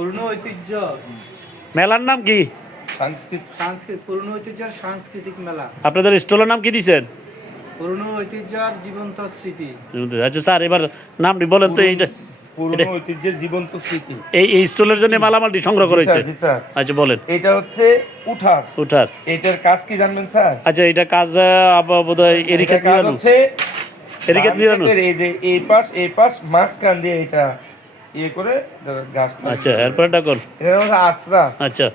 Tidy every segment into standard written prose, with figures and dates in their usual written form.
পুরনো ঐতিহ্য। মেলার নাম কি? পুরনো ঐতিহ্যের সাংস্কৃতিক মেলা। আপনাদের স্টলের নাম কি দিয়েছেন? পুরনো ঐতিহ্যের জীবন্ত স্মৃতি। আচ্ছা স্যার, এবার নামটি বলেন তো। এইটা পুরনো ঐতিহ্যের জীবন্ত স্মৃতি। এই স্টলের জন্য মালামালটি সংগ্রহ করেছে। আচ্ছা বলেন। এটা হচ্ছে উঠার। এটার কাজ কি জানবেন স্যার? আচ্ছা, এটা কাজ বোধহয় এরিকেট কাজ নিরানো। হচ্ছে এরিকেট নিরানো। এই যে এই পাশ মাঝখান দিয়ে এটা করে গাছটা। আচ্ছা, এরপরটা কোন? এটা হচ্ছে আশ্রা। আচ্ছা,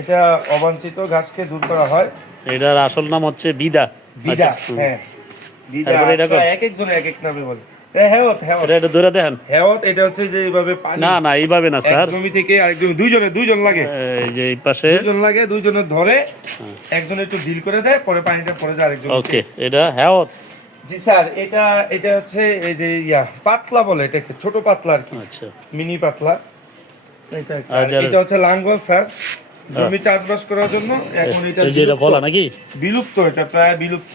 এটা অবাঞ্ছিত ঘাসকে দূর করা হয়। এটার আসল নাম হচ্ছে বিদা। বিদা, আচ্ছা, হ্যাঁ বিদা। তারপরে এটা কোন? এক একজন এক এক নামে বলে। হেওত এটা ধরে দেখেন। এটা হচ্ছে যে এইভাবে পানি। না এইভাবে না স্যার, এক জমি থেকে আরেক জমি দুইজন লাগে। এই যে এই পাশে দুইজনের ধরে একজন একটু ডিল করে দেয়, পরে পানিটা পড়ে যায় আরেকজন। ওকে, এটা হেওত। জি স্যার, এটা হচ্ছে এই যে পাতলা বলে এটাকে, ছোট পাতলা আর কি, আচ্ছা, মিনি পাতলা। এটা হচ্ছে লাঙ্গল স্যার, জমি চাষবাস করার জন্য। এখন এটা বলা নাকি বিলুপ্ত, এটা প্রায় বিলুপ্ত।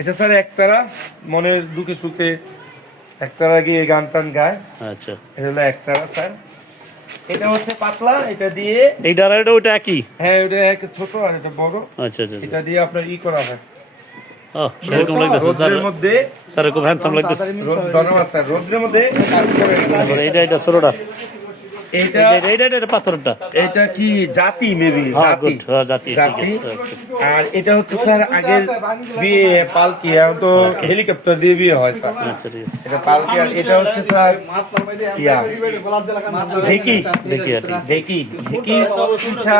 এটা স্যার একতারা, মনের দুঃখে সুখে একতারা গিয়ে গান টান গায়। আচ্ছা, এটা হলো একতারা স্যার। এটা হচ্ছে পাতলা, এটা দিয়ে এইটা আর ওটা একই। হ্যাঁ, ওটা এক ছোট আর এটা বড়। আচ্ছা আচ্ছা, এটা দিয়ে আপনার করা হয়। সেরকম লাগতেছে স্যার। রোদ্রের মধ্যে স্যার খুব হ্যান্ডসাম লাগতেছে। ধন্যবাদ স্যার। রোদ্রের মধ্যে কাজ করে। এটা ছোটটা, এটা পাথরটা। এটা কি জাতি? মেবি জাতি। জাতি। আর এটা হচ্ছে স্যার আগের বিয়ে পালকি, এখন তো হেলিকপ্টার দিয়ে বিয়ে হয় স্যার। আচ্ছা, ঠিক আছে। এটা পালকি। আর এটা হচ্ছে স্যার ঢেকি। পিঠা।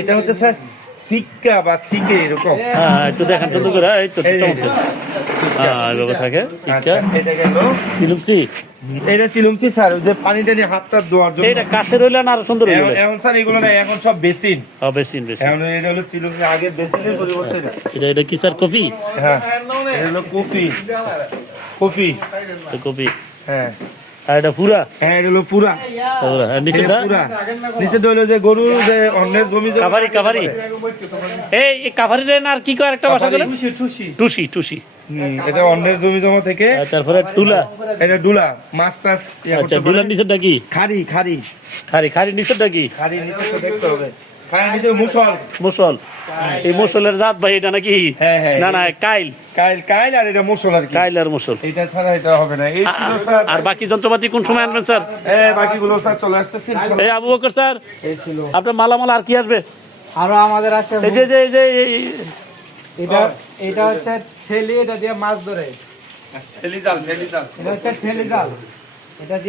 এটা হচ্ছে স্যার সিক্কা বা সিকে, এরকম। হ্যাঁ, একটু দেখেন সুন্দর করে। এই তো চমৎকার। হ্যাঁ, এভাবে থাকে সিটটা। এটা গেল সিলুমসি। এটা সিলুমসি স্যার, ওই যে পানিটা নিয়ে হাতটা ধোয়ার জন্য। এটা কাঠের হইলে না আরো সুন্দর হইলে? এখন স্যার এগুলো না, এখন সব বেসিন। বেসিন। এখন এটা হলো সিলুমসি, আগে বেসিনের পরিবর্তে এটা কি স্যার কফি? হ্যাঁ, এটা হলো কফি। কফি। হ্যাঁ, আর এটা পুরা? হ্যাঁ, এটা হলো পুরা। নিচেটা? নিচে হলো যে গরু, যে অন্যের জমি। কাভারি। এই কাভারি রে না, আর কি কয় একটা ভাষা বলে? টুসি। এটা অন্যের জমি জমা থেকে। তারপরে টুলা। এটা ডুলা, মাছ টাছ। আচ্ছা, ডুলার নিচেরটা কি? খারি নিচেরটা কি? খারি নিচে তো দেখতে হবে। খারি নিচে মুসল। এই মুসলের জাত ভাই এটা নাকি? হ্যাঁ। না কাইল। আর এটা মুসল আর কি। কাইল আর মুসল। এটা ছাড়া এটা হবে না। এই ছিল স্যার। আর বাকি যন্ত্রপাতি কোন সময় আনবেন স্যার? বাকিগুলো স্যার চলে আসতেছে। এই আবু বকর স্যার, এই ছিল আপনার মালামাল আর কি আসবে? আরো আমাদের আছে এই যে এটা হচ্ছে ঠেলি, এটা দিয়ে মাছ ধরে। ঠেলি জাল। এটা হচ্ছে ঠেলি জাল, এটা দিয়ে